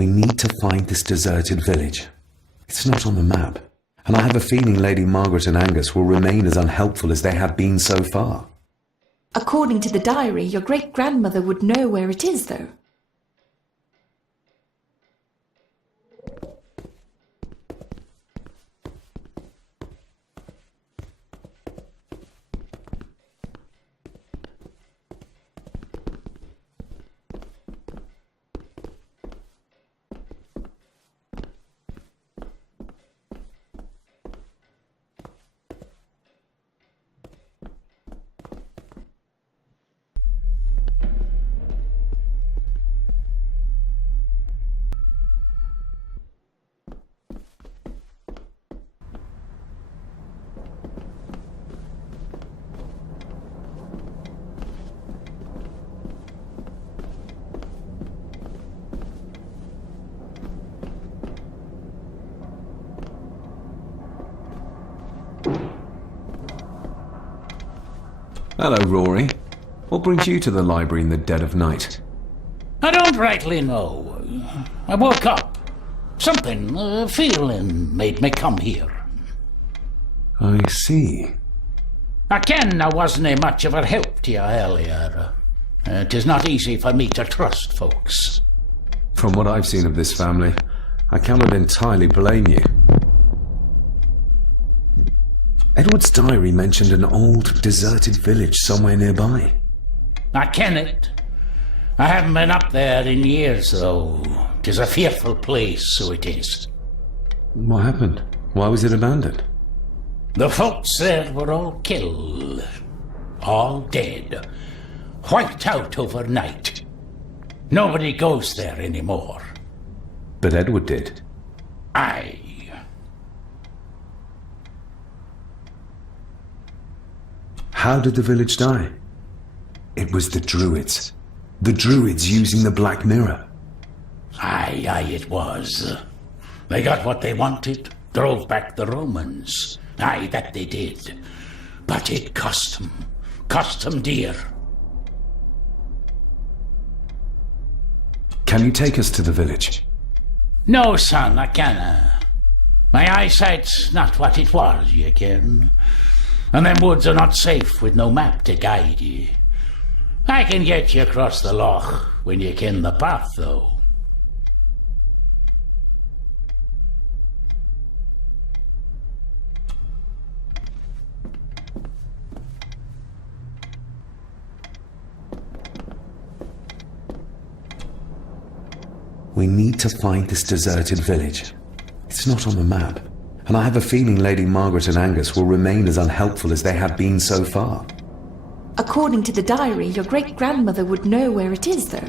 We need to find this deserted village. It's not on the map, and I have a feeling Lady Margaret and Angus will remain as unhelpful as they have been so far. According to the diary, your great-grandmother would know where it is, though. Hello, Rory. What brings you to the library in the dead of night? I don't rightly know. I woke up. Something, a feeling, made me come here. I see. I ken I wasn't much of a help to you earlier. It is not easy for me to trust folks. From what I've seen of this family, I cannot entirely blame you. Edward's diary mentioned an old, deserted village somewhere nearby. I ken it. I haven't been up there in years, though. 'Tis a fearful place, so it is. What happened? Why was it abandoned? The folks there were all killed. All dead. Wiped out overnight. Nobody goes there anymore. But Edward did. Aye. How did the village die? It was the Druids. The Druids using the Black Mirror. Aye, it was. They got what they wanted, drove back the Romans. Aye, that they did. But it cost them dear. Can you take us to the village? No, son, I canna. My eyesight's not what it was, you ken. And them woods are not safe with no map to guide ye. I can get you across the loch when you ken the path, though. We need to find this deserted village. It's not on the map, and I have a feeling Lady Margaret and Angus will remain as unhelpful as they have been so far. According to the diary, your great-grandmother would know where it is, though.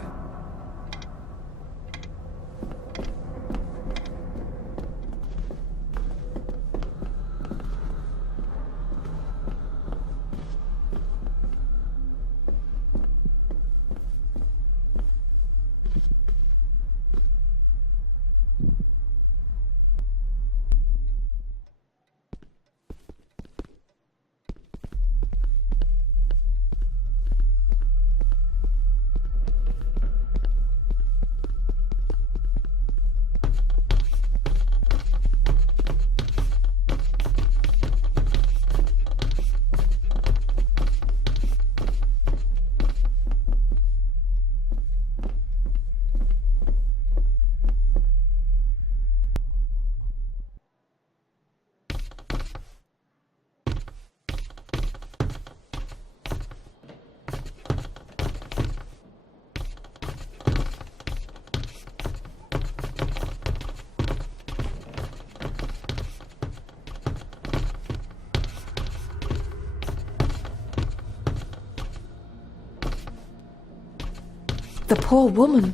The poor woman.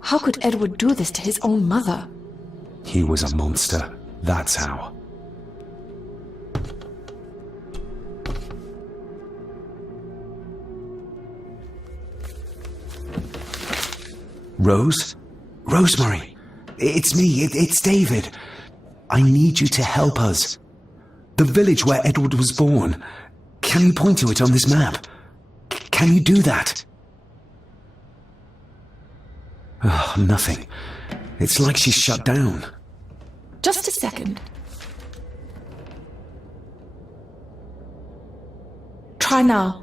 How could Edward do this to his own mother? He was a monster, that's how. Rose? Rosemary! It's me, it's David. I need you to help us. The village where Edward was born. Can you point to it on this map? Can you do that? Oh, nothing. It's like she's shut down. Just a second. Try now.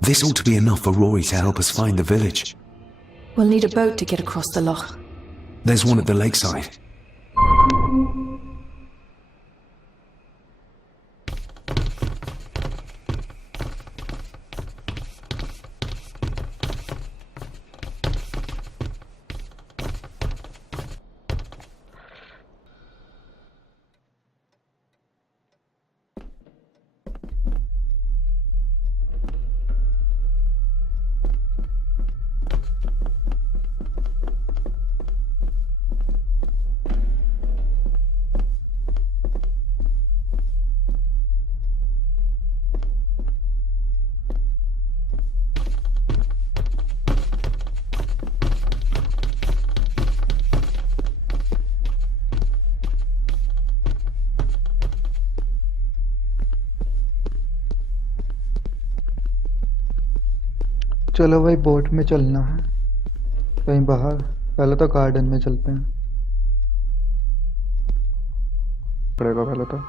This ought to be enough for Rory to help us find the village. We'll need a boat to get across the loch. There's one at the lakeside. चलो भाई boat में चलना है कहीं बाहर। पहले तो garden में चलते हैं। पड़ेगा पहले तो।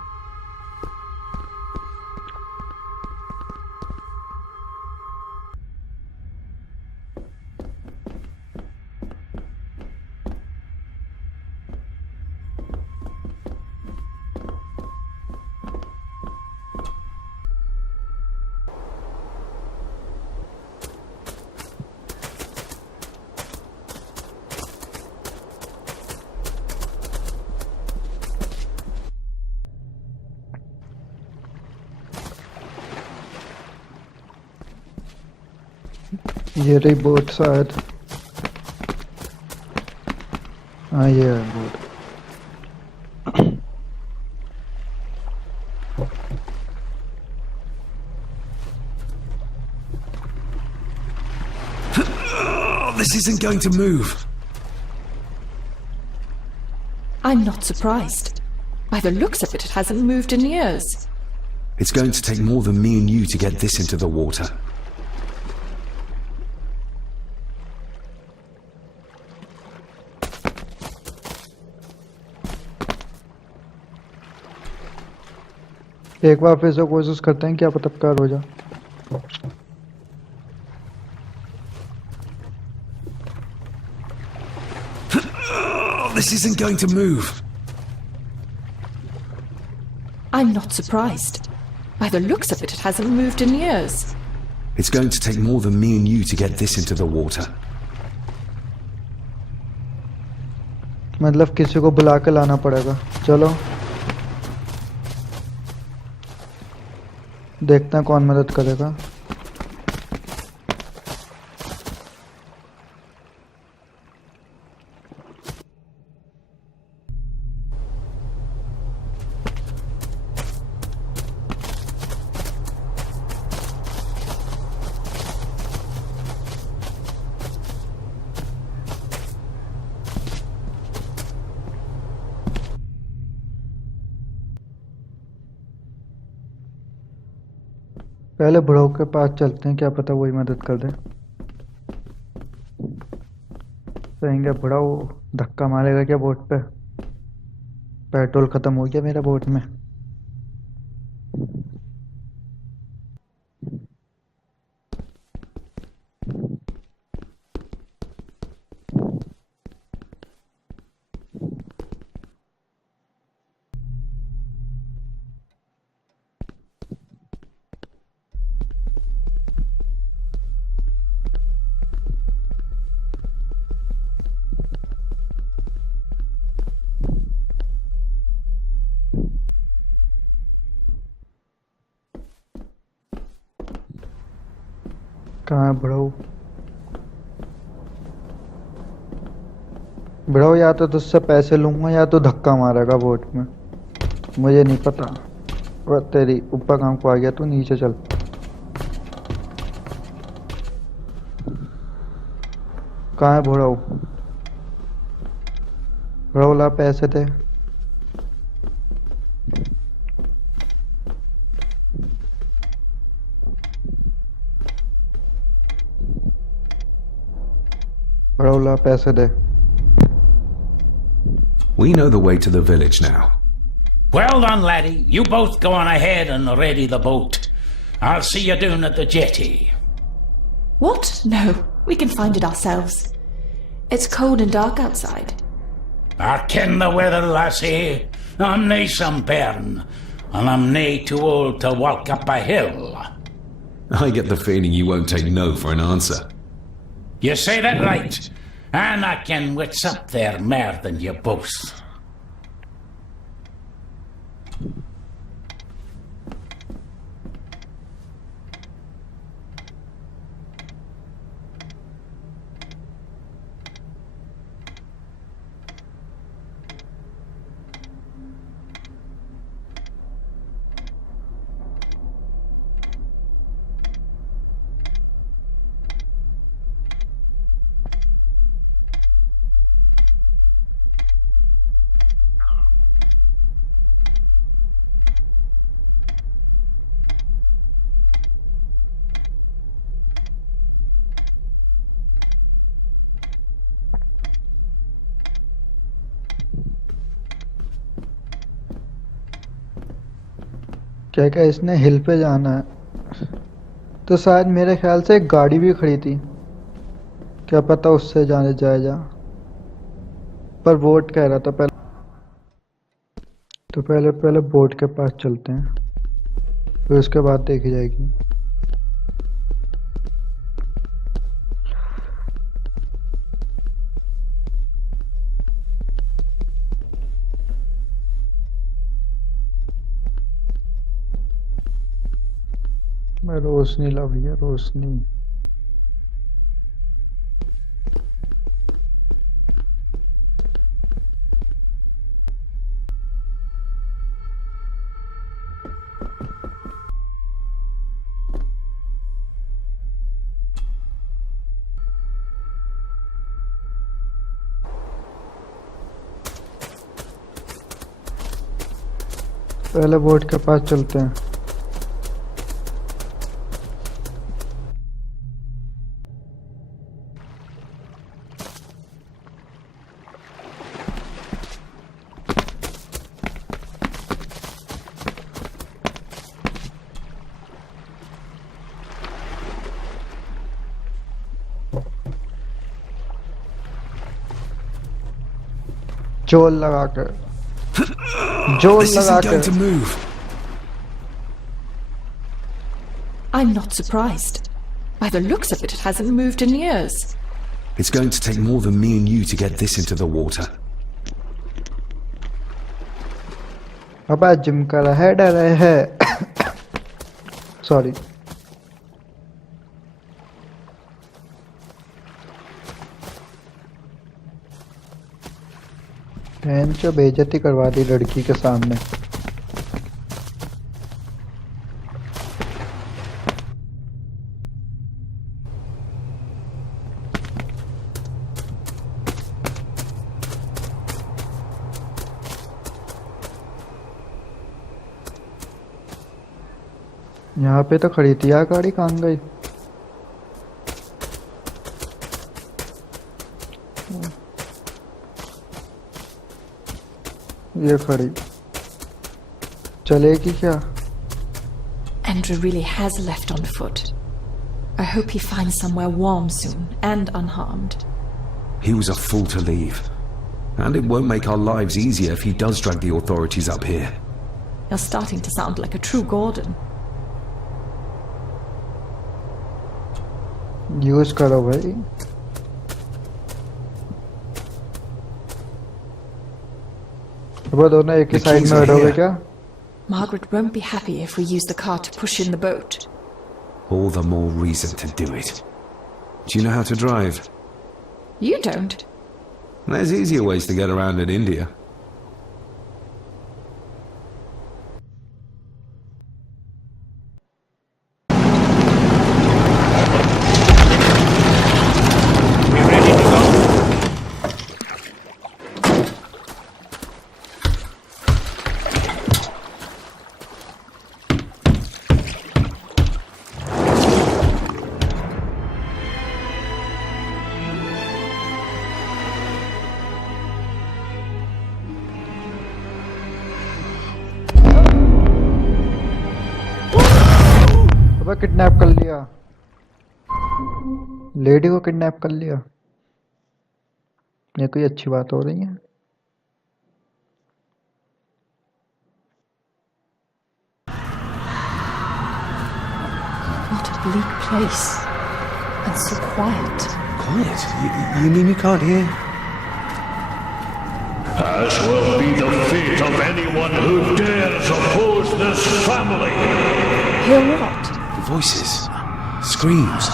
ये रही बोट शायद। हाँ ये है boat. This isn't going to move. I'm not surprised. By the looks of it, it hasn't moved in years. It's going to take more than me and you to get this into the water. एक बार फिर से कोशिश करते हैं, क्या पता car हो जा। This isn't going to move. I'm not surprised. By the looks of it, it hasn't moved in years. It's going to take more than me and you to get this into the water. मतलब किसी को बुला के लाना पड़ेगा। चलो देखते हैं कौन मदद करेगा। पहले बुढ़ाऊ के पास चलते हैं, क्या पता वही मदद कर दे। कहेंगे बुढ़ाऊ धक्का मारेगा क्या बोट पे। पेट्रोल खत्म हो गया मेरा बोट में। कहाँ है बुढ़ाऊ? बुढ़ाऊ या तो तुझसे पैसे लूंगा या तो धक्का मारेगा बोट में, मुझे नहीं पता। वह तेरी ऊपर काम को आ गया, तू नीचे चल। कहाँ है बुढ़ाऊ? रौला पैसे दे। रौला पैसे दे। We know the way to the village now. Well done, laddie. You both go on ahead and ready the boat. I'll see you down at the jetty. What? No, we can find it ourselves. It's cold and dark outside. I ken the weather, lassie. I'm nae some bairn, and I'm nae too old to walk up a hill. I get the feeling you won't take no for an answer. You say that right, and I ken what's up there mair than you both. क्या क्या इसने हिल पे जाना है, तो शायद मेरे ख्याल से एक गाड़ी भी खड़ी थी, क्या पता उससे जाने जाए जा। पर बोट कह रहा था पहले, तो पहले बोट के पास चलते हैं, फिर उसके बाद देखी जाएगी। रोशनी ला भैया, रोशनी। पहले बोट के पास चलते हैं। जोल लगा कर, जोल This लगा isn't going to कर। move. I'm not surprised. By the looks of it, it hasn't moved in years. It's going to take more than me and you to get this into the water. अब आज gym कर रहा है, डर रहे है। Sorry. जो बेइज्जती करवा दी लड़की के सामने। यहाँ पे तो खड़ी थी यार गाड़ी, कहाँ गई? ये खड़ी चलेगी क्या? Andrew really has left on foot. I hope he finds somewhere warm soon and unharmed. He was a fool to leave. And it won't make our lives easier if he does drag the authorities up here. You're starting to sound like a true Gordon. Use करो भाई। वो दोनों एक ही side में बैठोगे क्या? Margaret won't be happy if we use the car to push in the boat. All the more reason to do it. Do you know how to drive? You don't. There's easier ways to get around in India. Kidnap कर लिया, lady को kidnap कर लिया। ये कोई अच्छी बात हो रही है? What a bleak place. And so quiet. Quiet? You mean you can't hear? As will be the fate of anyone who dares oppose this family. Hear what? Voices. Screams.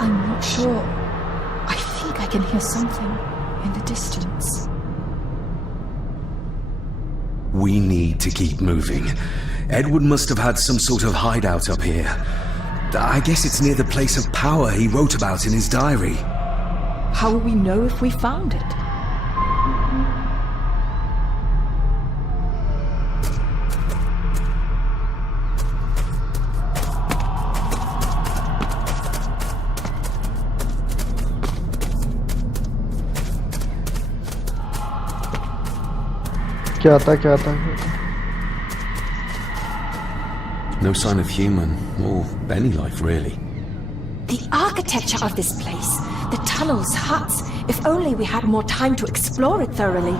I'm not sure. I think I can hear something in the distance. We need to keep moving. Edward must have had some sort of hideout up here. I guess it's near the place of power he wrote about in his diary. How will we know if we found it? क्या था क्या था? No sign of human or any life, really. The architecture of this place, the tunnels, huts. If only we had more time to explore it thoroughly.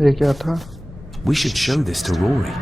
ये क्या था? We should show this to Rory.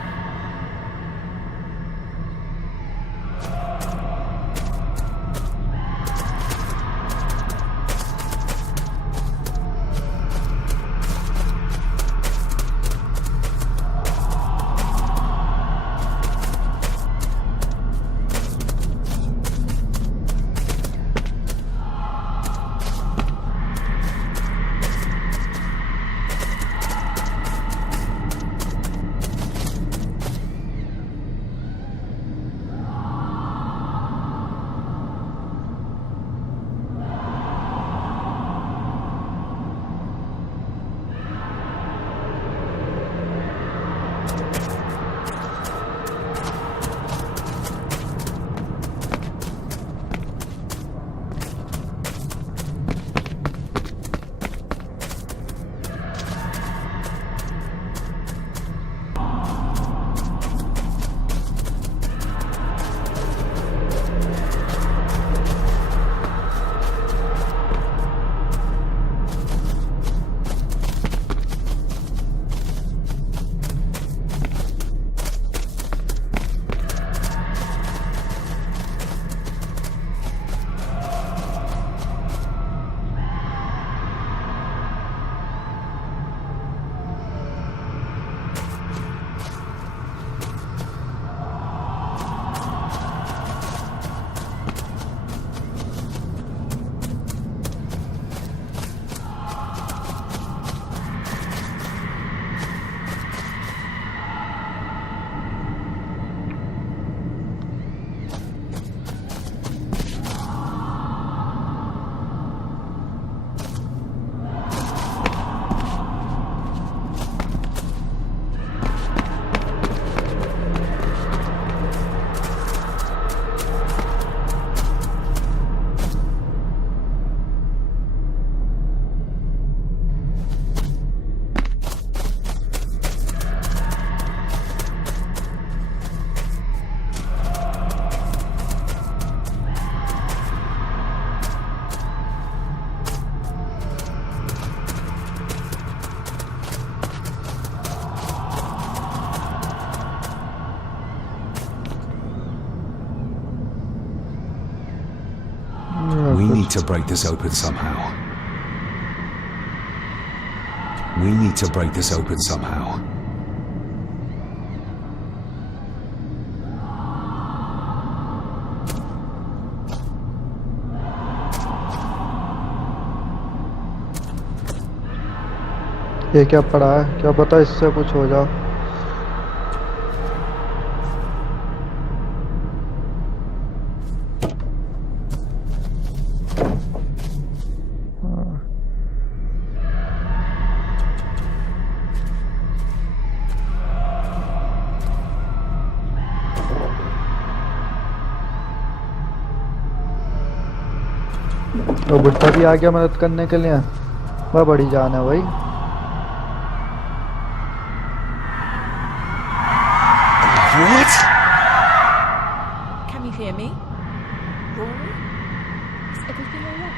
We need to break this open somehow. We need to break this open somehow. ये क्या पड़ा है? क्या पता इससे कुछ हो जाए। वो बुढ़ा भी आ गया मदद करने के लिए। वह बड़ी जान है भाई। What? Can you hear me? Rory? Is everything alright?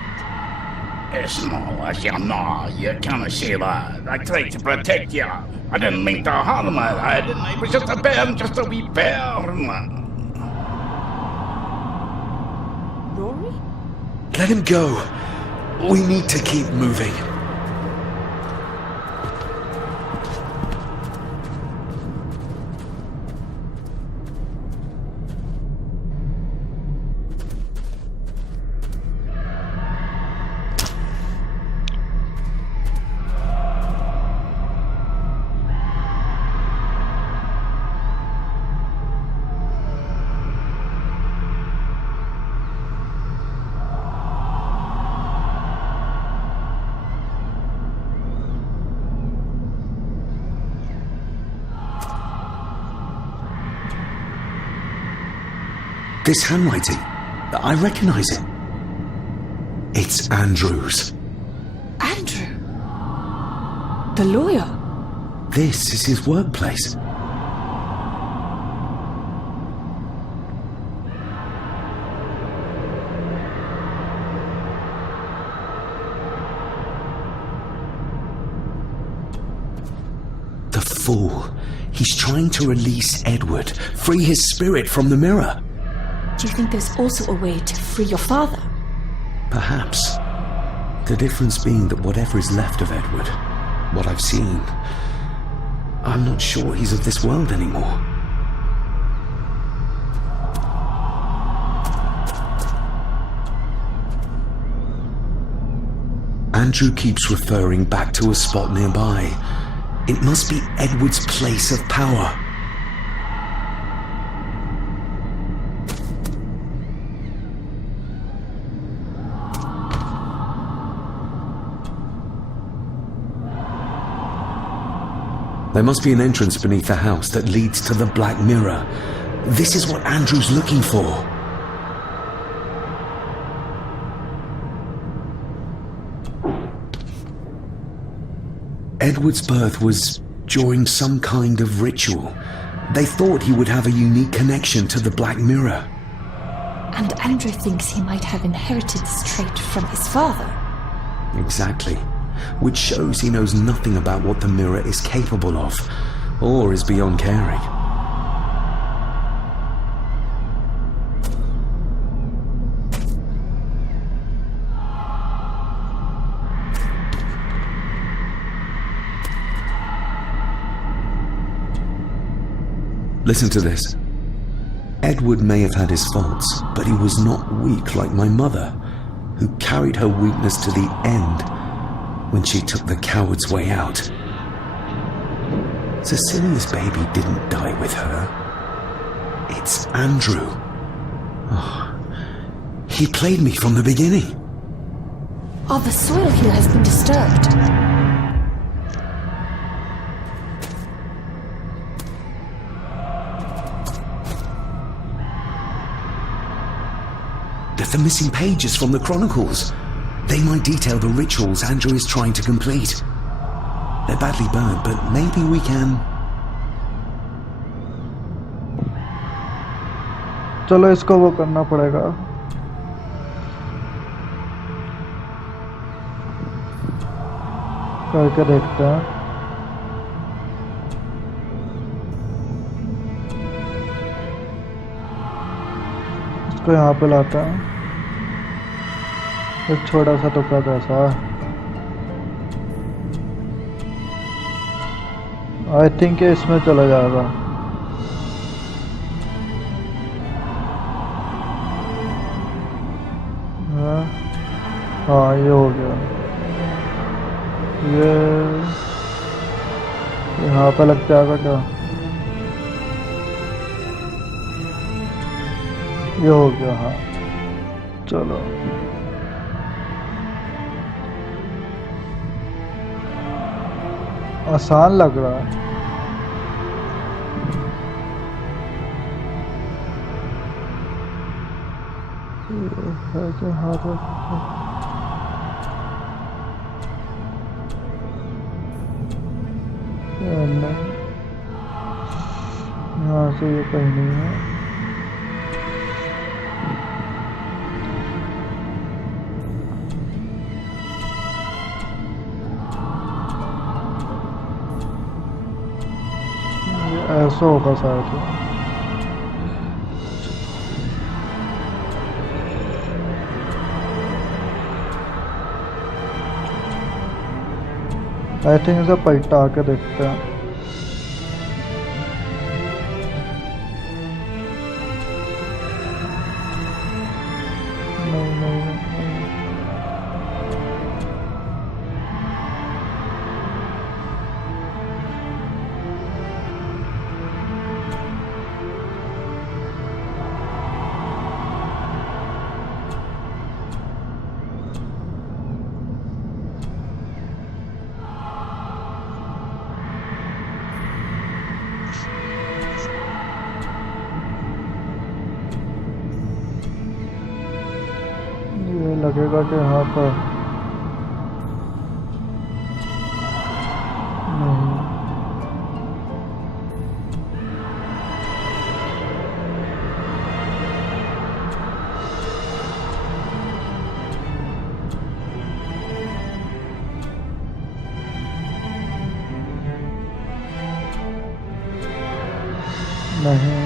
As small as you know, you can't see that. I tried to protect you. I didn't mean to harm her. I didn't. It was just a bear, just a wee bear. Rory? Let him go. We need to keep moving. This handwriting, I recognize it. It's Andrew's. Andrew? The lawyer? This is his workplace. The fool. He's trying to release Edward, free his spirit from the mirror. Do you think there's also a way to free your father? Perhaps. The difference being that whatever is left of Edward, what I've seen, I'm not sure he's of this world anymore. Andrew keeps referring back to a spot nearby. It must be Edward's place of power. There must be an entrance beneath the house that leads to the Black Mirror. This is what Andrew's looking for. Edward's birth was during some kind of ritual. They thought he would have a unique connection to the Black Mirror. And Andrew thinks he might have inherited this trait from his father. Exactly. Which shows he knows nothing about what the mirror is capable of, or is beyond caring. Listen to this. Edward may have had his faults, but he was not weak like my mother, who carried her weakness to the end when she took the coward's way out. Cecilia's baby didn't die with her. It's Andrew. Oh, he played me from the beginning. Oh, the soil here has been disturbed. They're the missing pages from the Chronicles. They might detail the rituals Andrew is trying to complete. They're badly burned, but maybe we can... चलो इसको वो करना पड़ेगा। करके देखते हैं। इसको यहाँ पे लाता है। एक छोटा सा टुकड़ा पैसा। आई थिंक इसमें चला जाएगा। हाँ ये हो गया। ये यहाँ पे लग जाएगा क्या? ये हो गया। हाँ चलो आसान लग रहा है। है कि हाथ नहीं, यहाँ से ये कहीं नहीं है। ये ऐसा होगा शायद। आई थिंक इसे पलटा के देखते हैं। नहीं नहीं नहीं। ये लगेगा कि यहाँ पर नहीं। नहीं।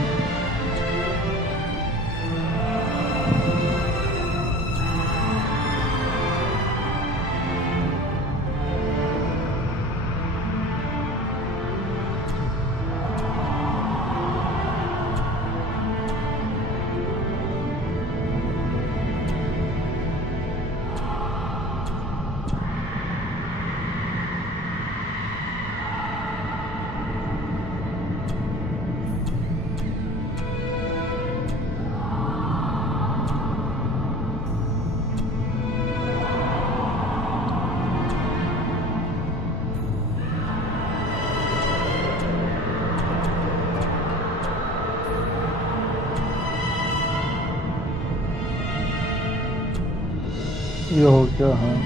ये हो गया। हाँ,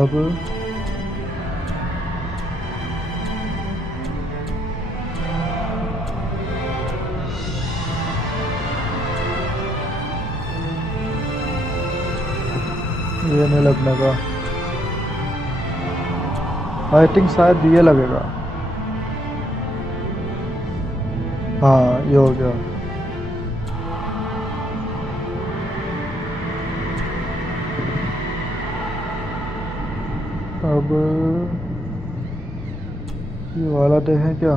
अब ये नहीं लगने का। आई थिंक शायद ये लगेगा। हाँ, ये हो गया। अब ये वाला देखें क्या?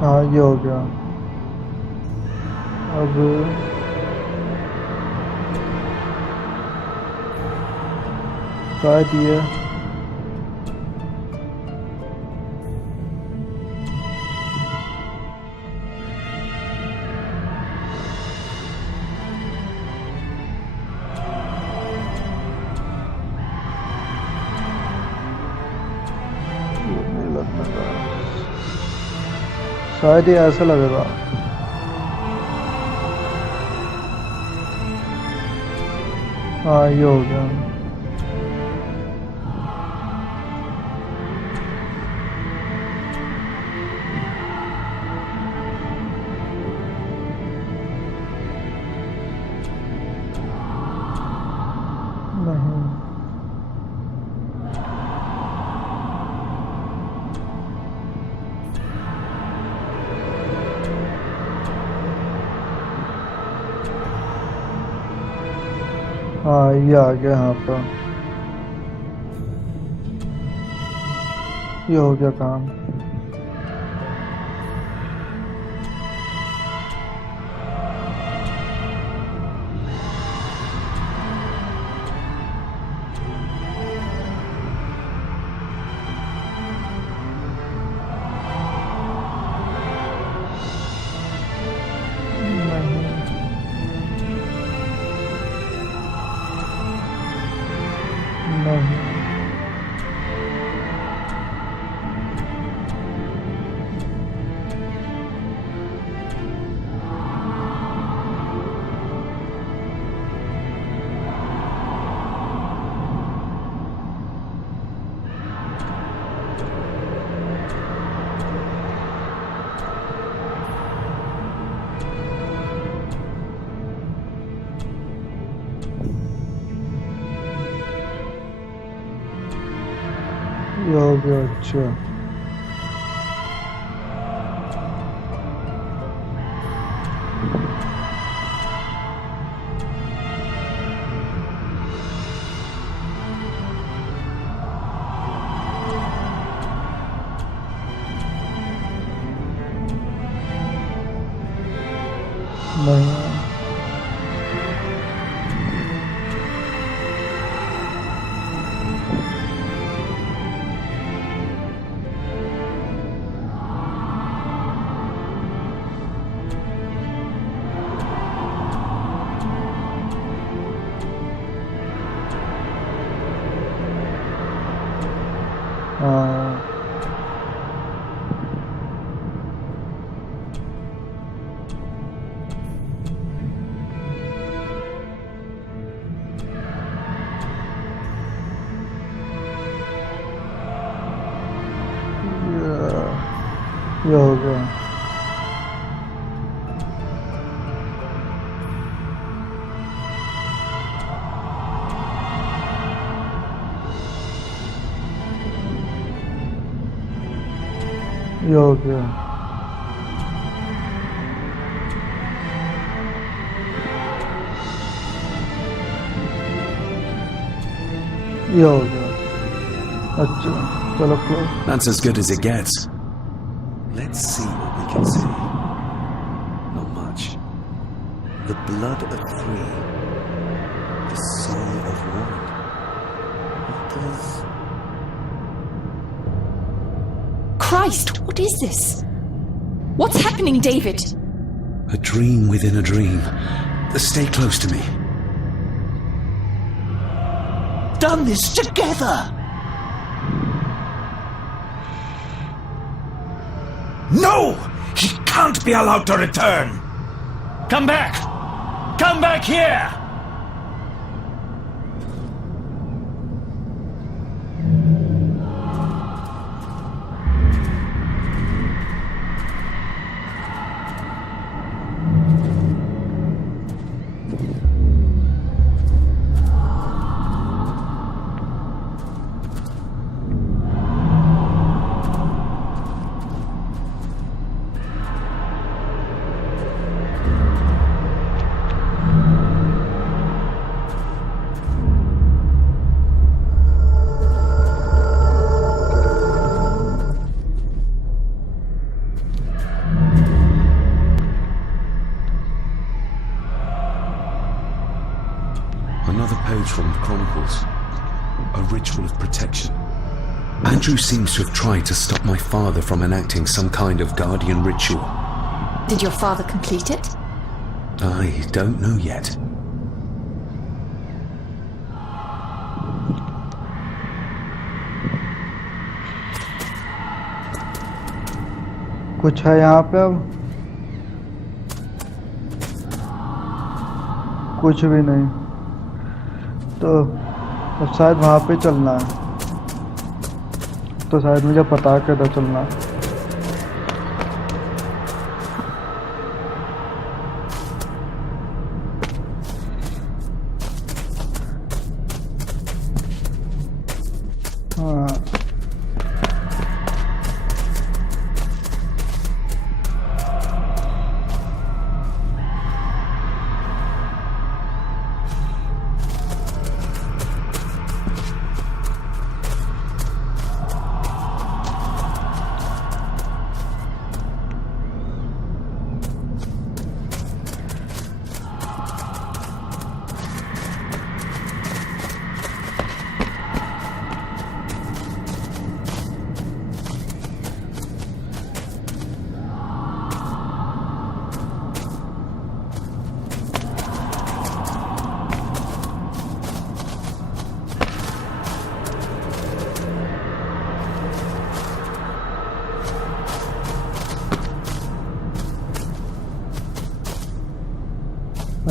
हाँ, ये हो गया। अब शायद ये नहीं लगने का। शायद ये ऐसा लगेगा। हाँ, ये हो गया। नहीं। हाँ, ये आ गया यहाँ पर। ये हो गया काम। नहीं। ये हो गया अच्छा नहीं हाँ ये हो गया ये हो गया ये हो गया अच्छा चलो close That's as good as it gets. Let's see what we can see. Not much. The blood of three. The soul of one. What does... Christ, what is this? What's happening, David? A dream within a dream. Stay close to me. Done this together! No! He can't be allowed to return! Come back! Come back here! Another page from the Chronicles. A ritual of protection. Andrew seems to have tried to stop my father from enacting some kind of guardian ritual. Did your father complete it? I don't know yet. कुछ है यहाँ पे अब कुछ भी नहीं तो अब शायद वहाँ पे चलना है तो शायद मुझे पता कैसे चलना है हाँ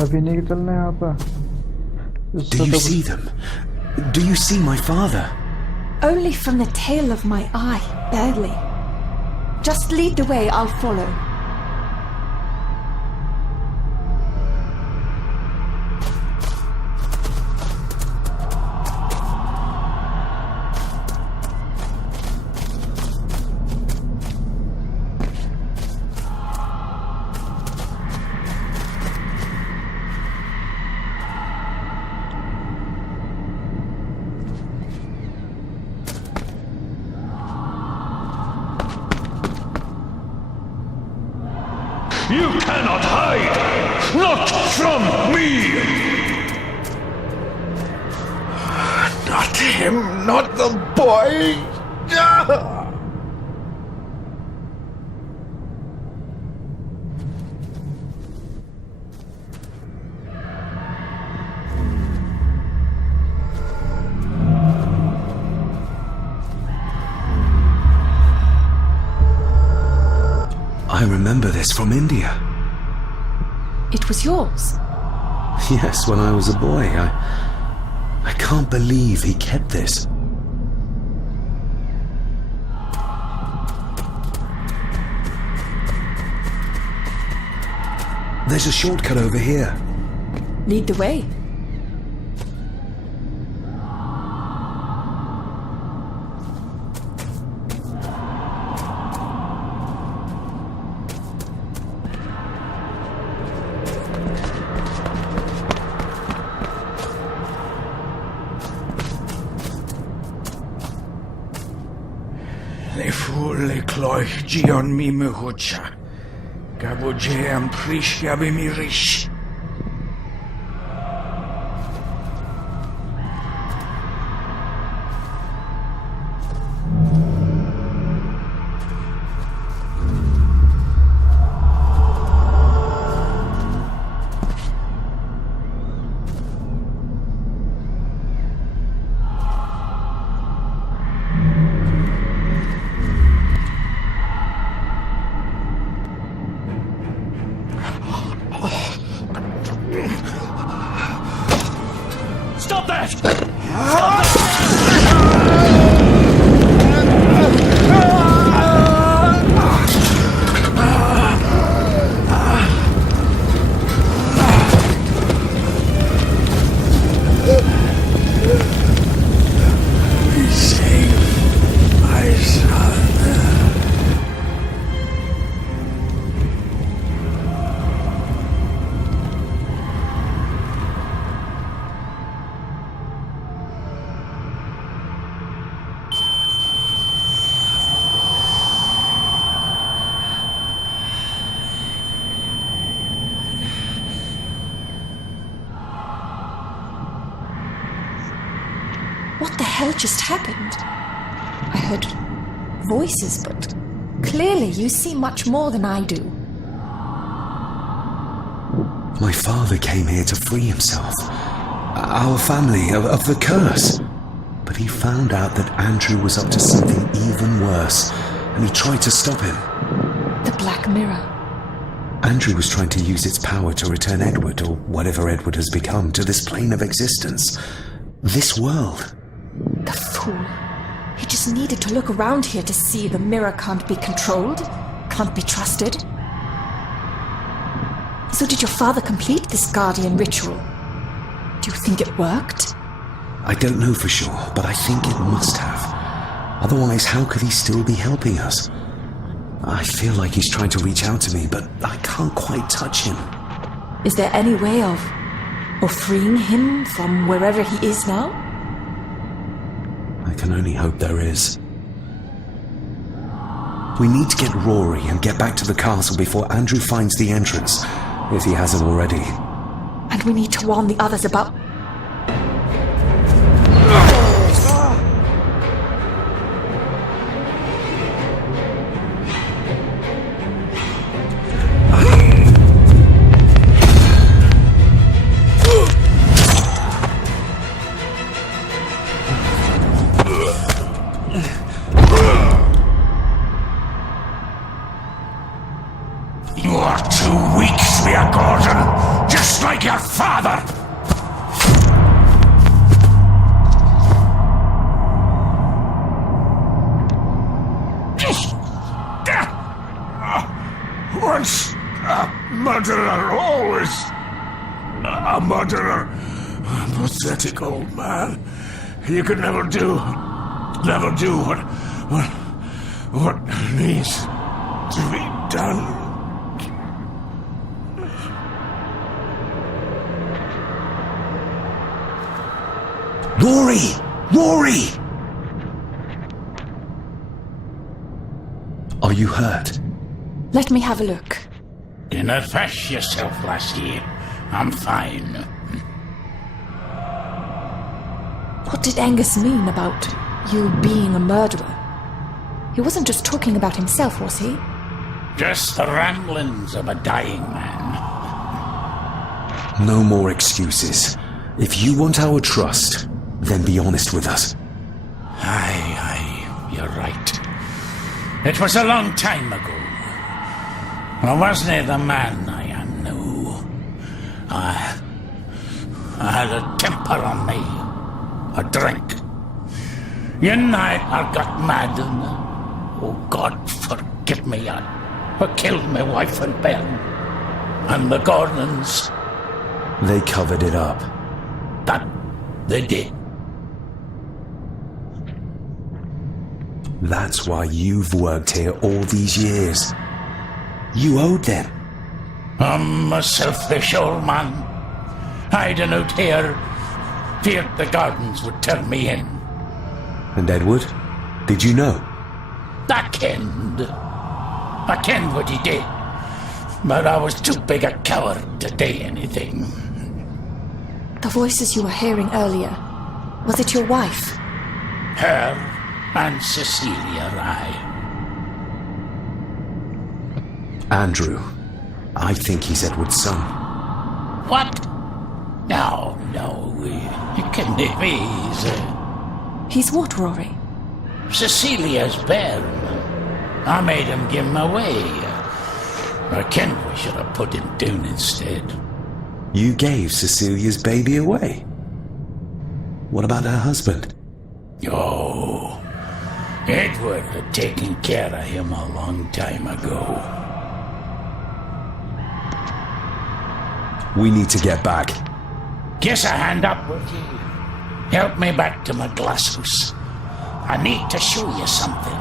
अभी नहीं चलना यहाँ पर Do you see them? Do you see my father? Only from the tail of my eye, barely. Just lead the way, I'll follow. You cannot hide! Not from me! Not him, not the boy! I remember this from India. It was yours. Yes, when I was a boy. I can't believe he kept this. There's a shortcut over here. Lead the way. Le fulle cloich gion mi me hucha. Gaboje am prish yabe mi rish. Stop that! Be safe, my son. What the hell just happened? I heard voices, but clearly you see much more than I do. My father came here to free himself, our family, of the curse. But he found out that Andrew was up to something even worse, and he tried to stop him. The Black Mirror. Andrew was trying to use its power to return Edward, or whatever Edward has become, to this plane of existence. This world. The fool. He just needed to look around here to see the mirror can't be controlled, can't be trusted. So did your father complete this guardian ritual? Do you think it worked? I don't know for sure, but I think it must have. Otherwise, how could he still be helping us? I feel like he's trying to reach out to me, but I can't quite touch him. Is there any way of freeing him from wherever he is now? I can only hope there is. We need to get Rory and get back to the castle before Andrew finds the entrance, if he hasn't already. And we need to warn the others about... You are too weak, Spear Gordon, just like your father. Once a murderer, always a murderer. Pathetic old man. You could never do what needs to be done. Rory! Rory! Are you hurt? Let me have a look. Dinna fash yourself, lassie. I'm fine. What did Angus mean about you being a murderer? He wasn't just talking about himself, was he? Just the ramblings of a dying man. No more excuses. If you want our trust, then be honest with us. Aye, you're right. It was a long time ago. I wasn't the man I am now. I had a temper on me. A drink. One night I got mad and, oh God forgive me, I killed my wife and Ben. And the Gordons. They covered it up. That they did. That's why you've worked here all these years. You owed them. I'm a selfish old man. Hiding out here, feared the Gardens would turn me in. And Edward? Did you know? I kenned what he did. But I was too big a coward to do anything. The voices you were hearing earlier, was it your wife? Her and Cecilia Rye. Andrew. I think he's Edward's son. What? No, it can't be. He's what, Rory? Cecilia's bairn. I made him give him away. I ken we should have put him down instead. You gave Cecilia's baby away? What about her husband? Oh, Edward had taken care of him a long time ago. We need to get back. Give a hand up, will you? Help me back to my glass house. I need to show you something.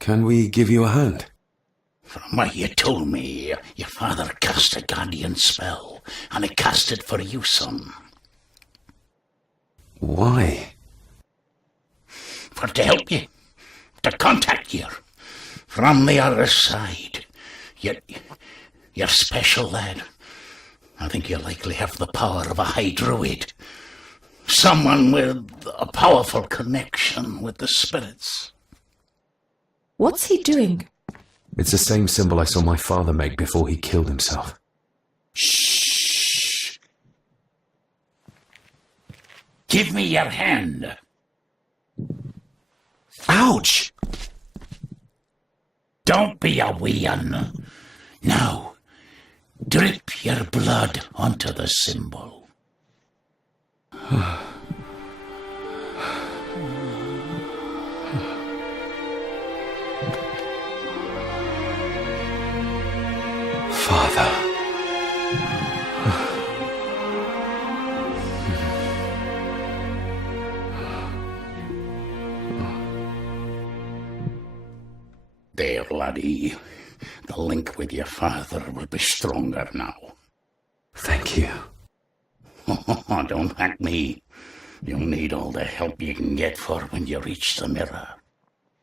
Can we give you a hand? From what you told me, your father cast a guardian spell, and he cast it for you, son. Why? For to help you, to contact you from the other side. You're special, lad. I think you likely have the power of a high druid. Someone with a powerful connection with the spirits. What's he doing? It's the same symbol I saw my father make before he killed himself. Shh. Give me your hand. Ouch! Don't be a wee un. Now, drip your blood onto the symbol. Father. There, laddie. The link with your father will be stronger now. Thank you. Don't thank me. You'll need all the help you can get for when you reach the mirror.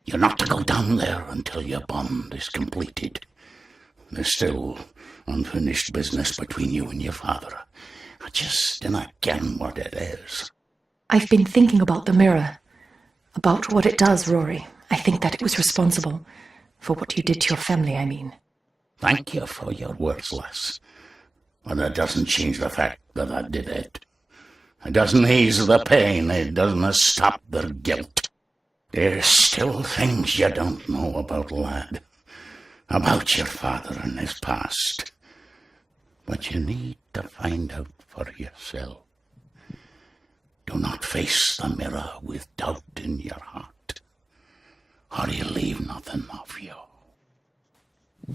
You're not to go down there until your bond is completed. There's still unfinished business between you and your father. I just dinna ken what it is. I've been thinking about the mirror. About what it does, Rory. I think that it was responsible. For what you did to your family, I mean. Thank you for your words, lass. But that doesn't change the fact that I did it. It doesn't ease the pain. It doesn't stop the guilt. There's still things you don't know about, lad. About your father and his past. But you need to find out for yourself. Do not face the mirror with doubt in your heart, or you leave nothing of you.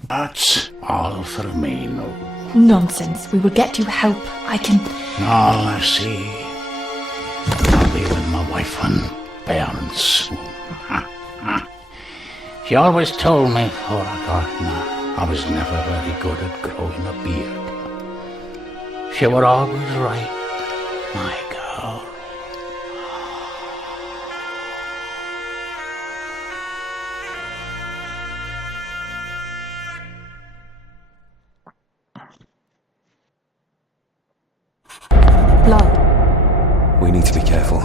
That's all for me, no. Nonsense. We will get you help. I can... All I see. I'll be with my wife and parents soon. She always told me for a gardener I was never very good at growing a beard. She were always right, my girl. Blood. We need to be careful.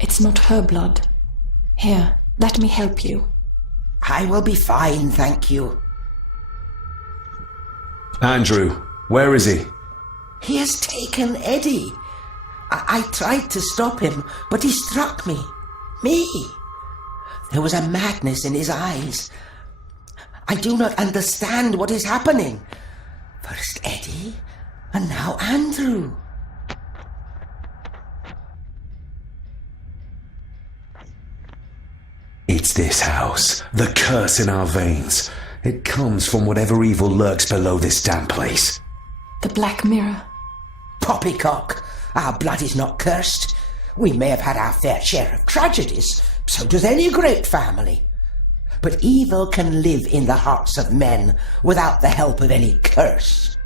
It's not her blood. Here, let me help you. I will be fine, thank you. Andrew, where is he? He has taken Eddie. I tried to stop him, but he struck me. Me. There was a madness in his eyes. I do not understand what is happening. First Eddie, and now Andrew. It's this house. The curse in our veins. It comes from whatever evil lurks below this damn place. The Black Mirror. Poppycock. Our blood is not cursed. We may have had our fair share of tragedies. So does any great family. But evil can live in the hearts of men without the help of any curse.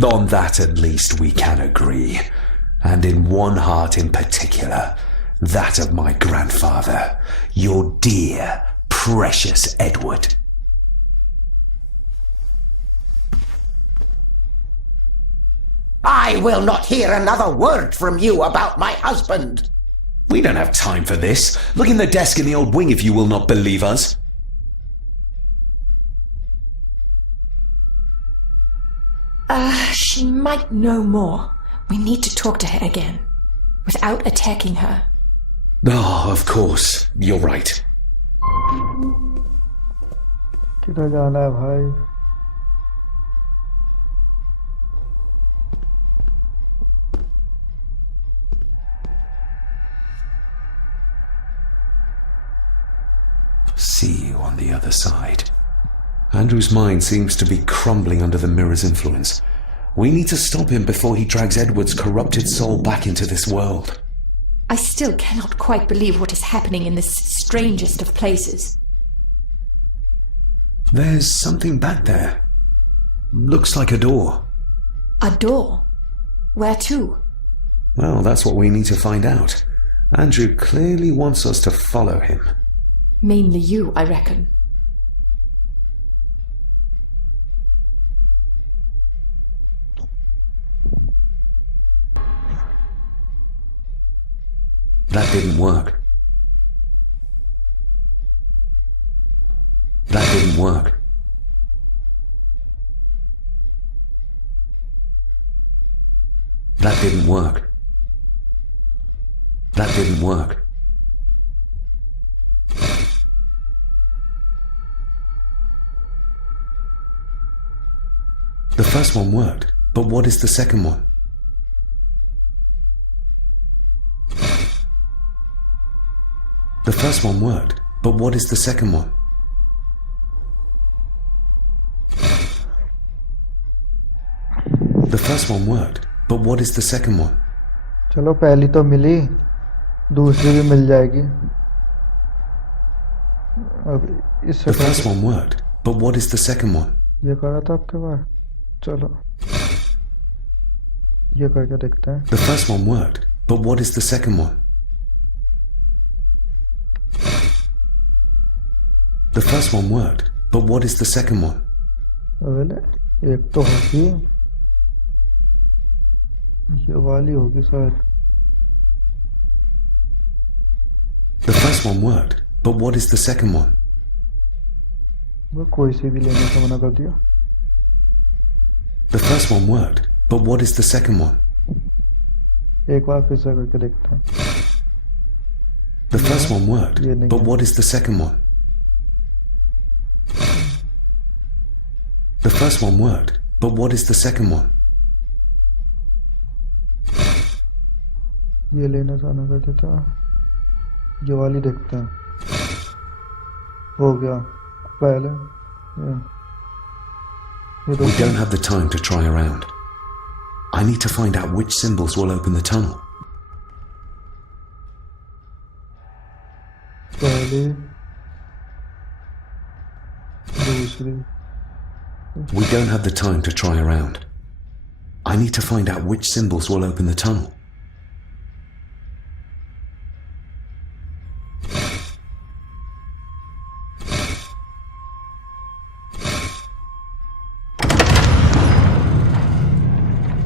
On that at least we can agree. And in one heart in particular. That of my grandfather, your dear, precious Edward. I will not hear another word from you about my husband. We don't have time for this. Look in the desk in the old wing if you will not believe us. She might know more. We need to talk to her again, without attacking her. Oh, of course. You're right. किधर जाना है भाई? See you on the other side. Andrew's mind seems to be crumbling under the mirror's influence. We need to stop him before he drags Edward's corrupted soul back into this world. I still cannot quite believe what is happening in this strangest of places. There's something back there. Looks like a door. A door? Where to? Well, that's what we need to find out. Andrew clearly wants us to follow him. Mainly you, I reckon. That didn't work. That didn't work. That didn't work. That didn't work. The first one worked, but what is the second one? The first one worked, but what is the second one? The first one worked, but what is the second one? चलो पहली तो मिली, दूसरी भी मिल जाएगी. अब इस The first one worked, but what is the second one? ये करा था आपके पास. चलो ये करके देखते हैं. The first one worked, but what is the second one? The first one worked, but what is the second one? अवेले एक तो होगी, ये वाली होगी शायद. The first one worked, but what is the second one? वो कोई सी भी लेने से मना कर दिया. The first one worked, but what is the second one? एक बार फिर से करके देखते हैं. The first one worked, ये नहीं but है. what is the second one? The first one worked, but what is the second one? ये लेने से मना कर देता. ये वाली देखते हैं. हो गया पहले. ये We don't have the time to try around. I need to find out which symbols will open the tunnel. पहली दूसरी We don't have the time to try around. I need to find out which symbols will open the tunnel.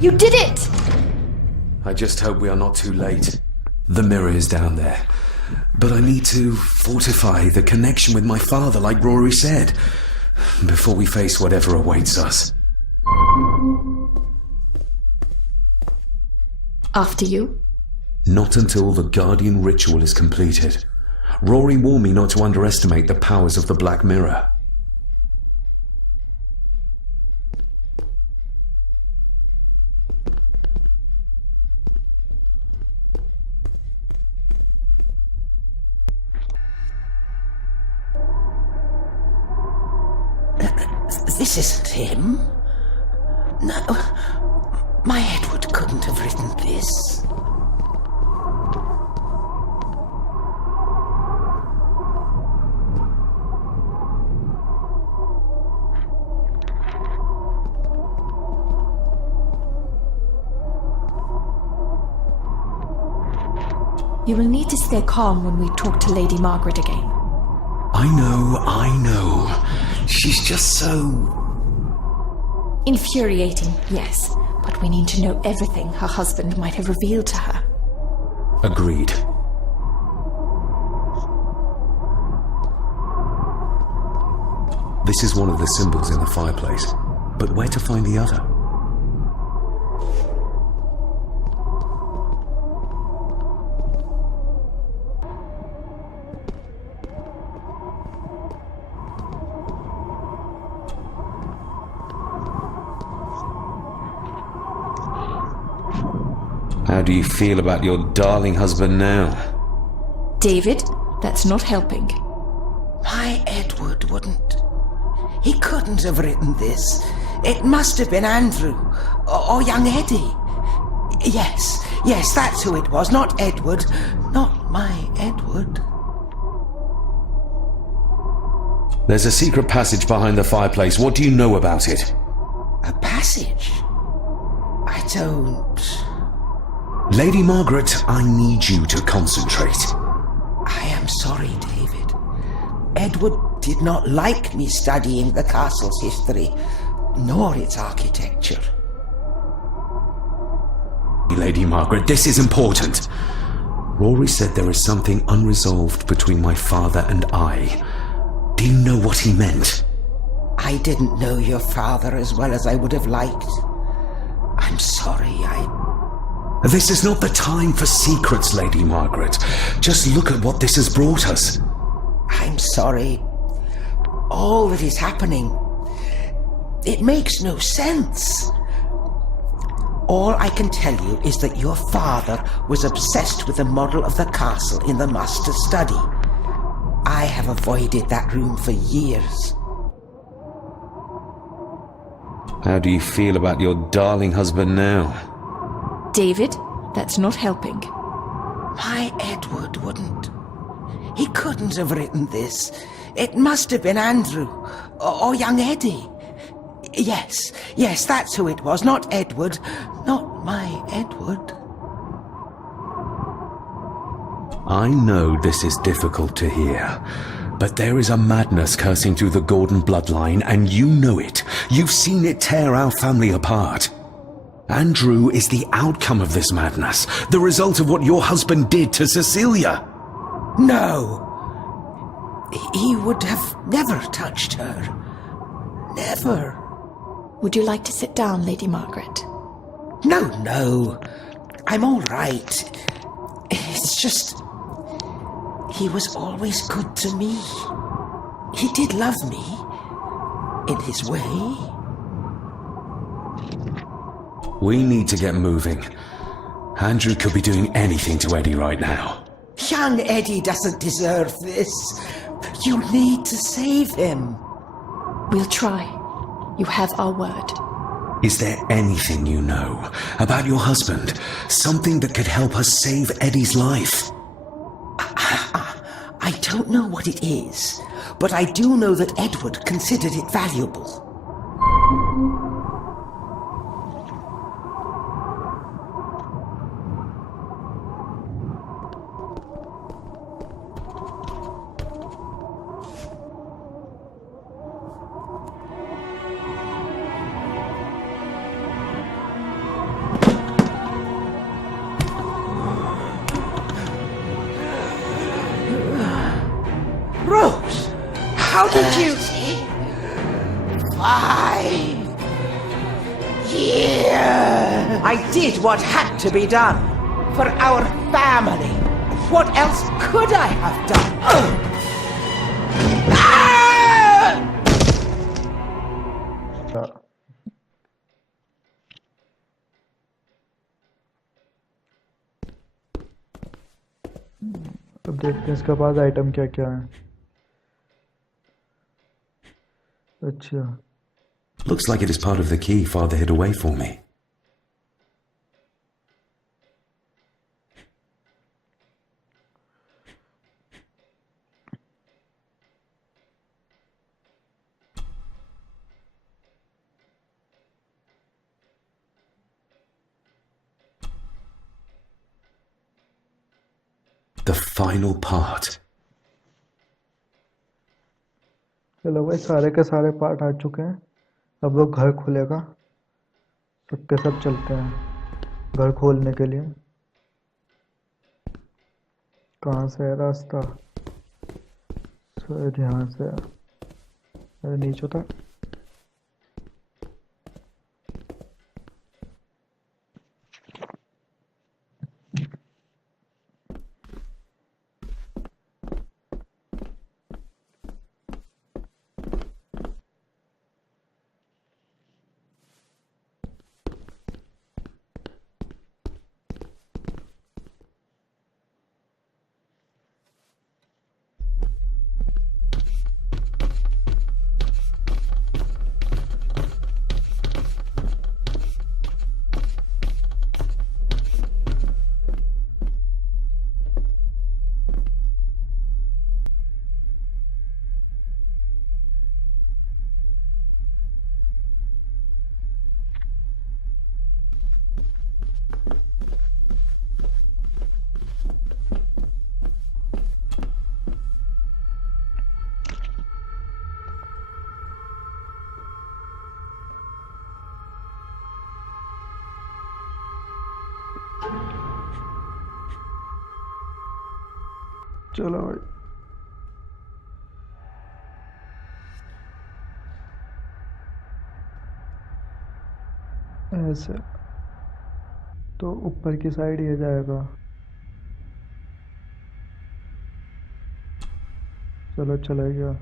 You did it! I just hope we are not too late. The mirror is down there. But I need to fortify the connection with my father, like Rory said, before we face whatever awaits us. After you? Not until the Guardian ritual is completed. Rory warned me not to underestimate the powers of the Black Mirror. This isn't him. No, my Edward couldn't have written this. You will need to stay calm when we talk to Lady Margaret again. I know. She's just so... Infuriating, yes. But we need to know everything her husband might have revealed to her. Agreed. This is one of the symbols in the fireplace. But where to find the other? How do you feel about your darling husband now? David, that's not helping. My Edward wouldn't. He couldn't have written this. It must have been Andrew, or young Eddie. Yes, that's who it was, not Edward. Not my Edward. There's a secret passage behind the fireplace. What do you know about it? A passage? I don't... Lady Margaret, I need you to concentrate. I am sorry, David. Edward did not like me studying the castle's history, nor its architecture. Lady Margaret, this is important. Rory said there is something unresolved between my father and I. Do you know what he meant? I didn't know your father as well as I would have liked. I'm sorry, This is not the time for secrets, Lady Margaret. Just look at what this has brought us. I'm sorry. All that is happening, it makes no sense. All I can tell you is that your father was obsessed with the model of the castle in the master's study. I have avoided that room for years. How do you feel about your darling husband now? David, that's not helping. My Edward wouldn't. He couldn't have written this. It must have been Andrew, or young Eddie. Yes, that's who it was, not Edward. Not my Edward. I know this is difficult to hear, but there is a madness coursing through the Gordon bloodline, and you know it. You've seen it tear our family apart. Andrew is the outcome of this madness, the result of what your husband did to Cecilia. No. He would have never touched her. Never. Would you like to sit down, Lady Margaret? No. I'm all right. It's just... he was always good to me. He did love me. In his way. We need to get moving. Andrew could be doing anything to Eddie right now. Young Eddie doesn't deserve this. You need to save him. We'll try. You have our word. Is there anything you know about your husband? Something that could help us save Eddie's life? I don't know what it is, but I do know that Edward considered it valuable. Rose, how did you... 5 years. I did what had to be done for our family. What else could I have done? अब देखते हैं इसके पास item क्या क्या है। अच्छा, Looks like it is part of the key Father hid away for me. The final part. चलो भाई, सारे के सारे पार्ट आ चुके हैं। अब वो घर खुलेगा, सबके सब चलते हैं घर खोलने के लिए। कहाँ से है रास्ता? शायद यहाँ से है। अरे नीचे था। चलो भाई, ऐसे तो ऊपर की साइड ये जाएगा। चलो चला गया।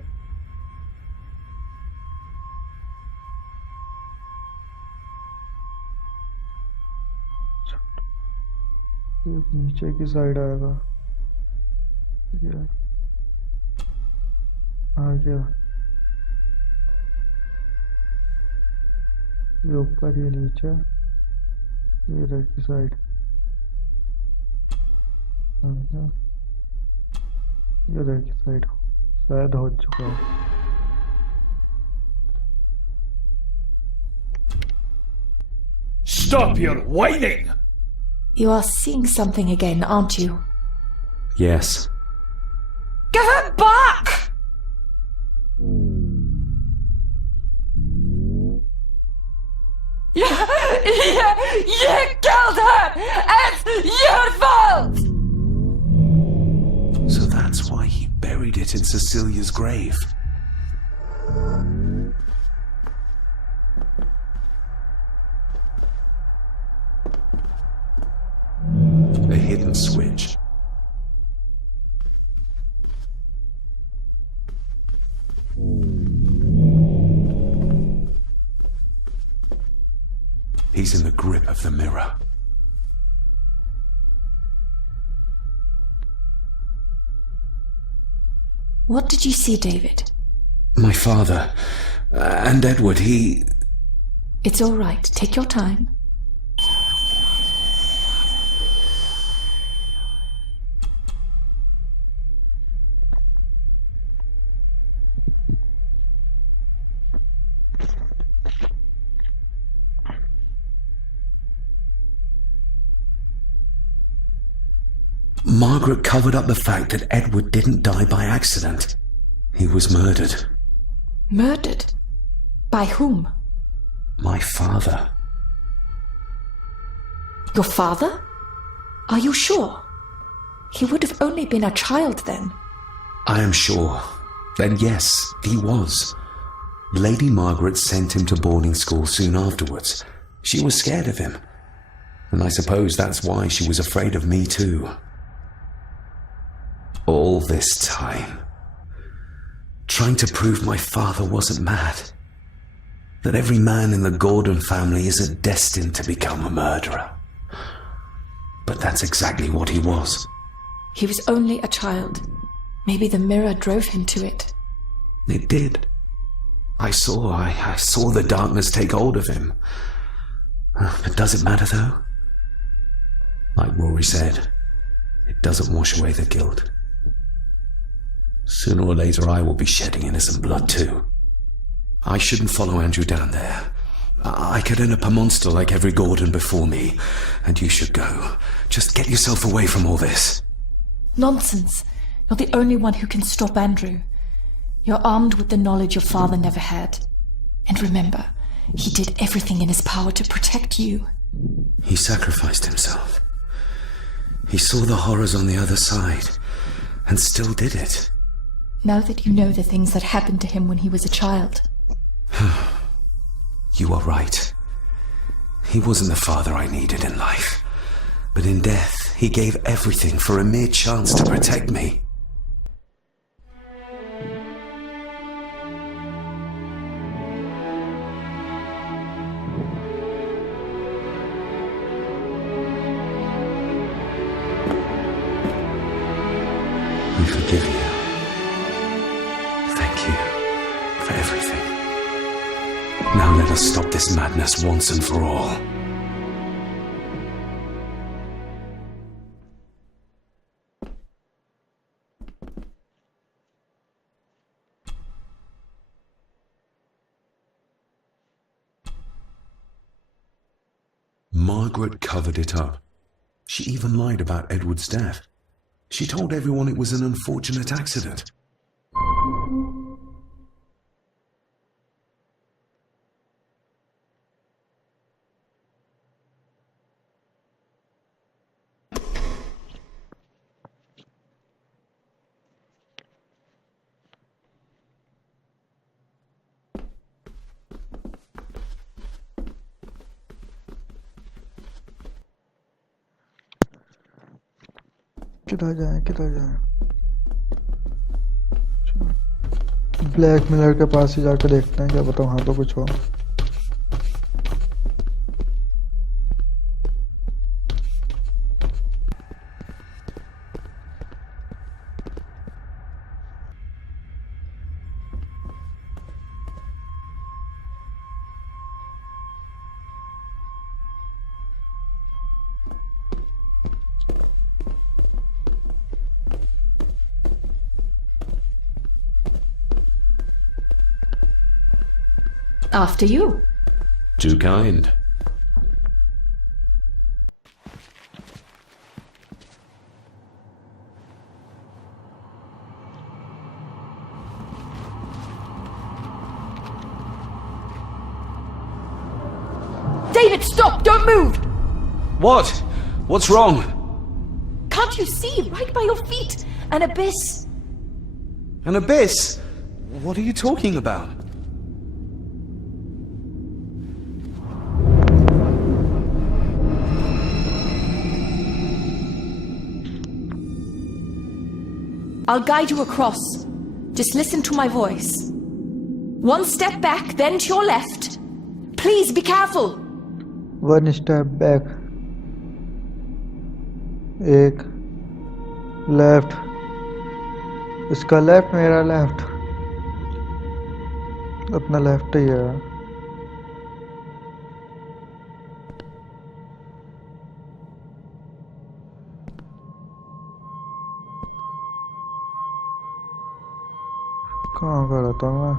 नीचे की साइड आएगा। ये आ गया। ये ऊपर, ये नीचे, ये इधर की साइड आ गया। ये इधर की साइड शायद हो चुका है। Stop your whining! You are seeing something again, aren't you? Yes. Give it back! You killed her! It's your fault! So that's why he buried it in Cecilia's grave. A hidden switch. He's in the grip of the mirror. What did you see, David? My father and Edward, he... It's all right. Take your time. Margaret covered up the fact that Edward didn't die by accident. He was murdered. Murdered? By whom? My father. Your father? Are you sure? He would have only been a child then. I am sure. Then yes, he was. Lady Margaret sent him to boarding school soon afterwards. She was scared of him. And I suppose that's why she was afraid of me too. All this time, trying to prove my father wasn't mad. That every man in the Gordon family isn't destined to become a murderer. But that's exactly what he was. He was only a child. Maybe the mirror drove him to it. It did. I saw the darkness take hold of him. But does it matter though? Like Rory said, it doesn't wash away the guilt. Sooner or later I will be shedding innocent blood too. I shouldn't follow Andrew down there. I could end up a monster like every Gordon before me, and you should go. Just get yourself away from all this. Nonsense. You're the only one who can stop Andrew. You're armed with the knowledge your father never had. And remember, he did everything in his power to protect you. He sacrificed himself. He saw the horrors on the other side, and still did it. Now that you know the things that happened to him when he was a child. You are right. He wasn't the father I needed in life. But in death, he gave everything for a mere chance to protect me. We forgive you. Thank you for everything. Now let us stop this madness once and for all. Margaret covered it up. She even lied about Edward's death. She told everyone it was an unfortunate accident. किधर जाए black Miller के पास ही जाकर देखते हैं, क्या पता वहां पर कुछ हो. After you. Too kind. David, stop! Don't move! What? What's wrong? Can't you see? Right by your feet. An abyss. An abyss? What are you talking about? I'll guide you across. Just listen to my voice. One step back, then to your left. Please be careful. One step back. एक left. इसका left, मेरा left. अपना left ही है. कहाँ का रहता हूँ मैं?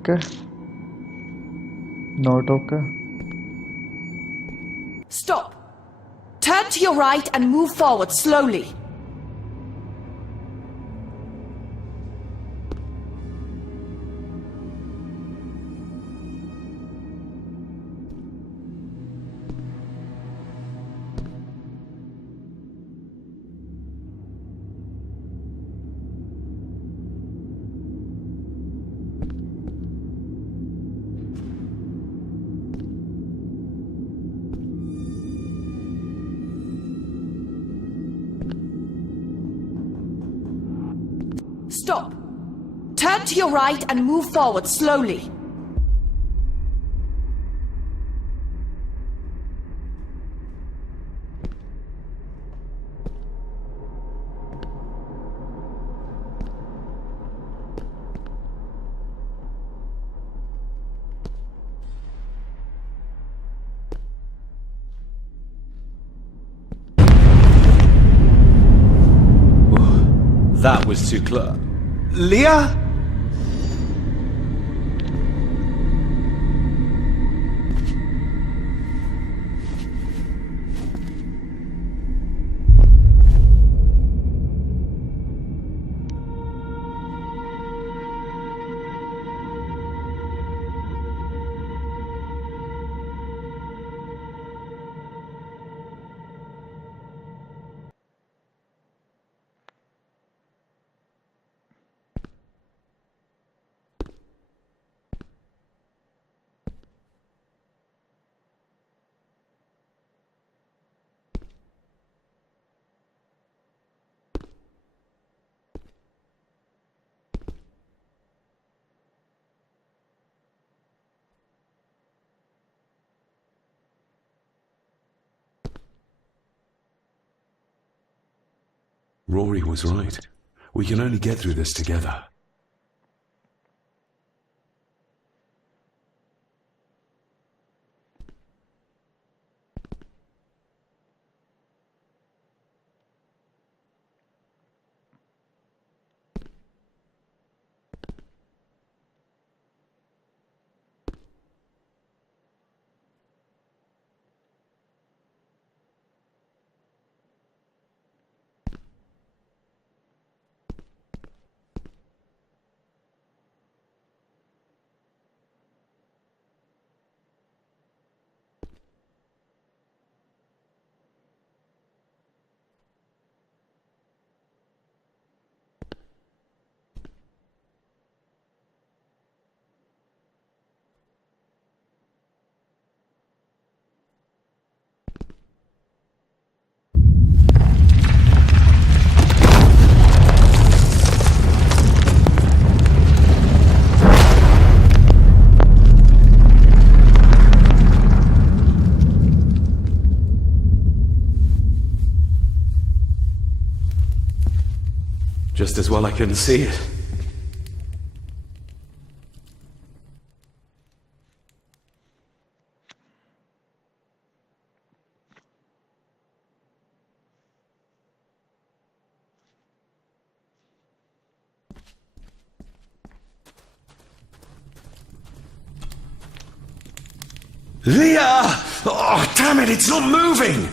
Okay. Not okay. Stop! Turn to your right and move forward slowly. Stop! Turn to your right and move forward slowly. That was too close. Leah? Rory was right. We can only get through this together. Just as well I couldn't see it. Leah! Oh, damn it, it's not moving!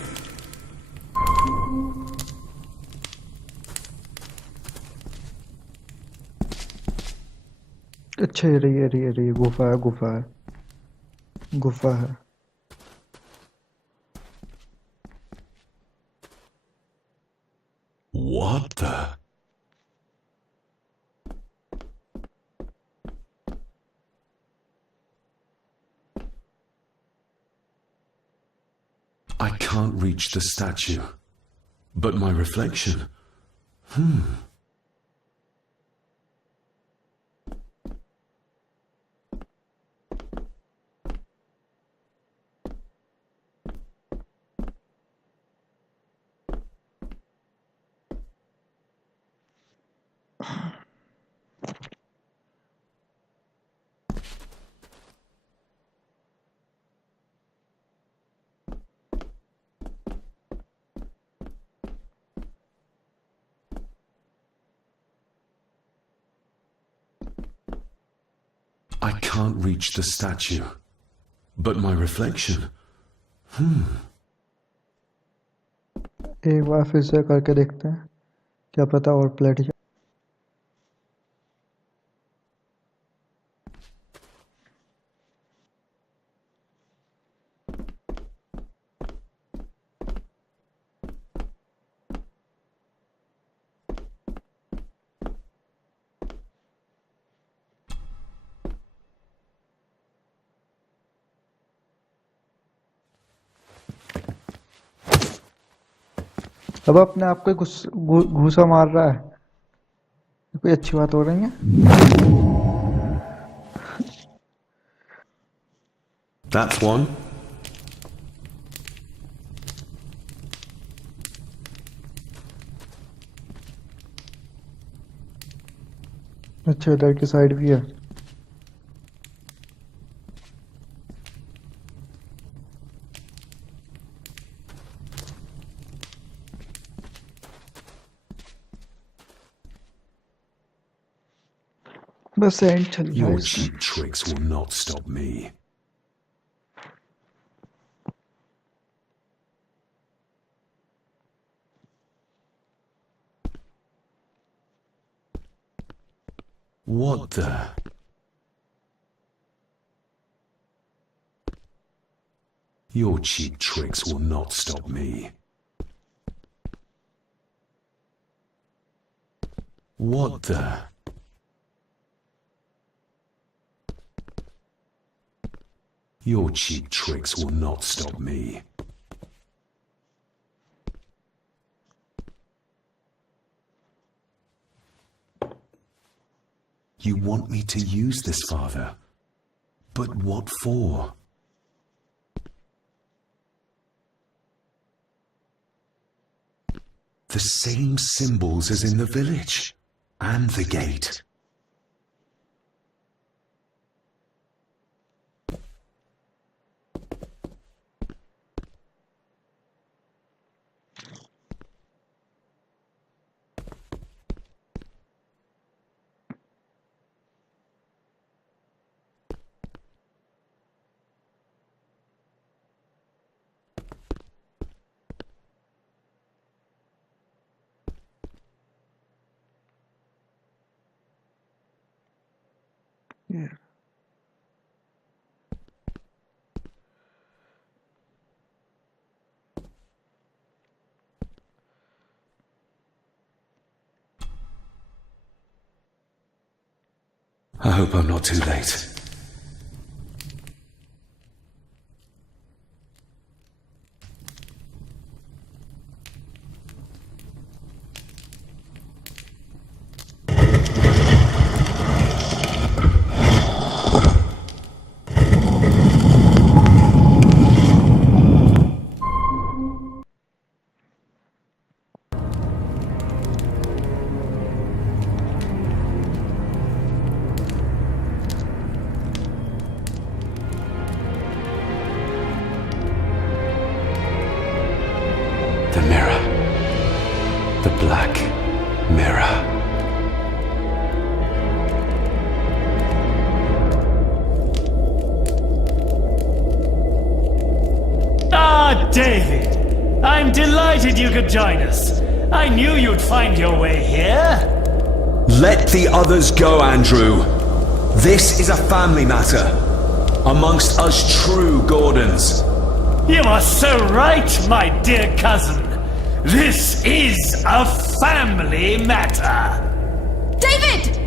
अच्छा ये रही गुफा है What the? I can't reach the statue. But my reflection... I can't reach the statue. But my reflection. एक बार फिर से करके देखते हैं, क्या पता और प्लेट जाए। अब अपने आप को घूसा मार रहा है, कोई अच्छी बात हो रही है? That's one. अच्छा, इधर की साइड भी है। बस एंड चल रहा है Your इसका। cheap tricks will not stop me. What the? Your cheap tricks will not stop me. What the? Your cheap tricks will not stop me. You want me to use this, Father? But what for? The same symbols as in the village, and the gate. Yeah. I hope I'm not too late. The mirror. The black mirror. Ah, David! I'm delighted you could join us. I knew you'd find your way here. Let the others go, Andrew. This is a family matter. Amongst us true Gordons. You are so right, my dear cousin. This is a family matter. David!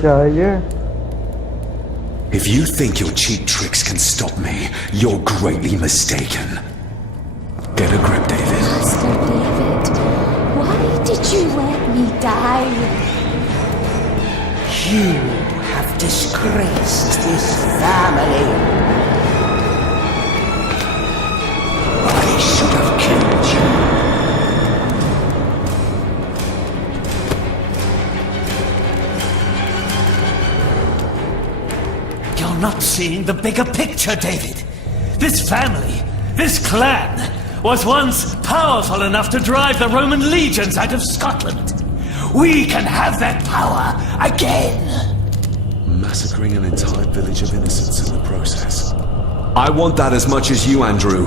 क्या है ये? If you think your cheap tricks can stop me, you're greatly mistaken. Get a grip, David. Master David, why did you let me die? You have disgraced this family. I should have killed you. You're not seeing the bigger picture, David. This family, this clan, was once powerful enough to drive the Roman legions out of Scotland. we can have that power again. Massacring an entire village of innocents in the process. I want that as much as you, Andrew.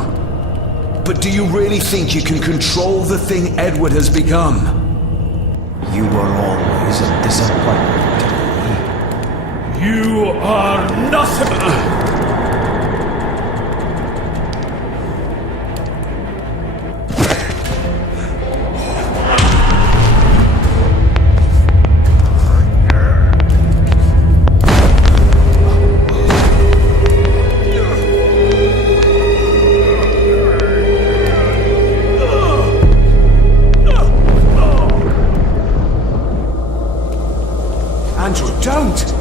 But do you really think you can control the thing Edward has become? You were always a disappointment to me. You are nothing. Andrew, don't!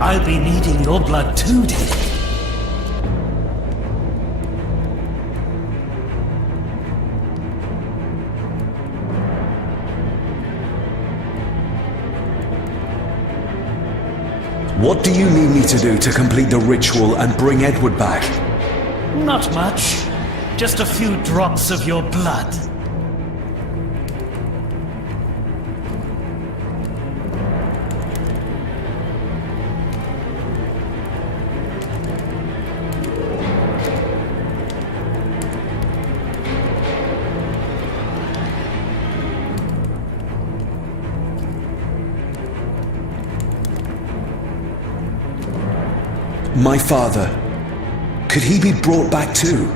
I'll be needing your blood too, David. What do you need me to do to complete the ritual and bring Edward back? Not much. Just a few drops of your blood. My father, could he be brought back too?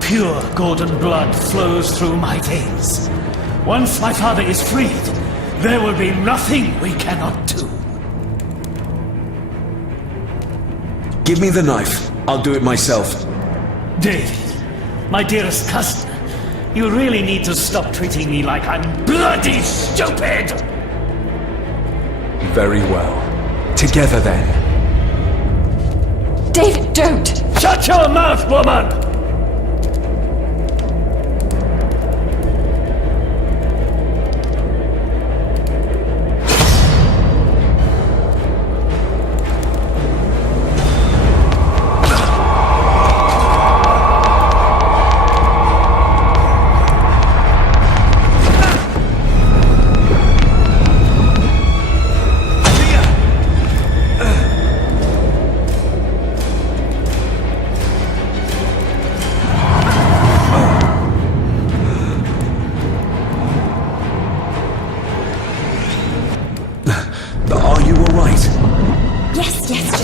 Pure golden blood flows through my veins. Once my father is freed, there will be nothing we cannot do. Give me the knife. I'll do it myself. David, my dearest cousin, you really need to stop treating me like I'm bloody stupid! Very well. Together then. David, don't! Shut your mouth, woman! Are you alright? Yes, David!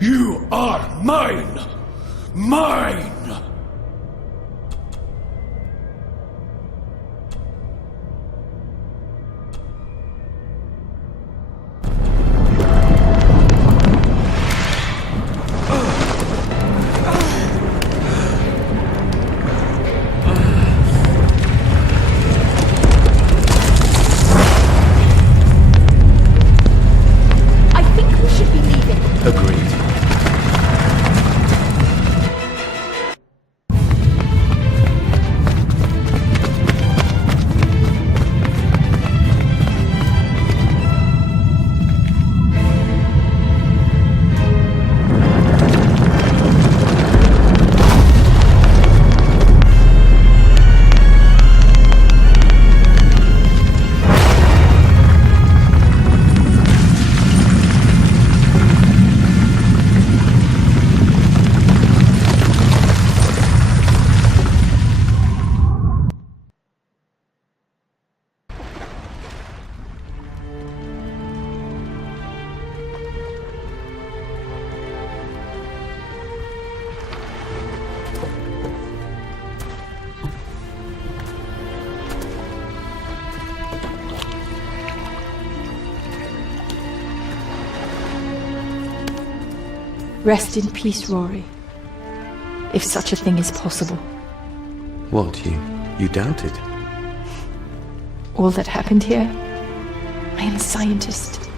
You are mine! Mine! I think we should be leaving. Agreed. Rest in peace, Rory. If such a thing is possible. What, you doubted? All that happened here? I am a scientist.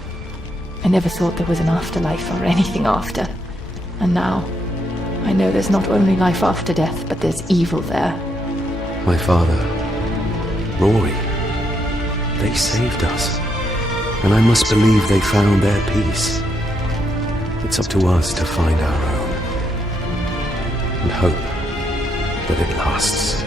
I never thought there was an afterlife or anything after. And now, I know there's not only life after death, but there's evil there. My father, Rory, they saved us. And I must believe they found their peace. It's up to us to find our own. And hope that it lasts.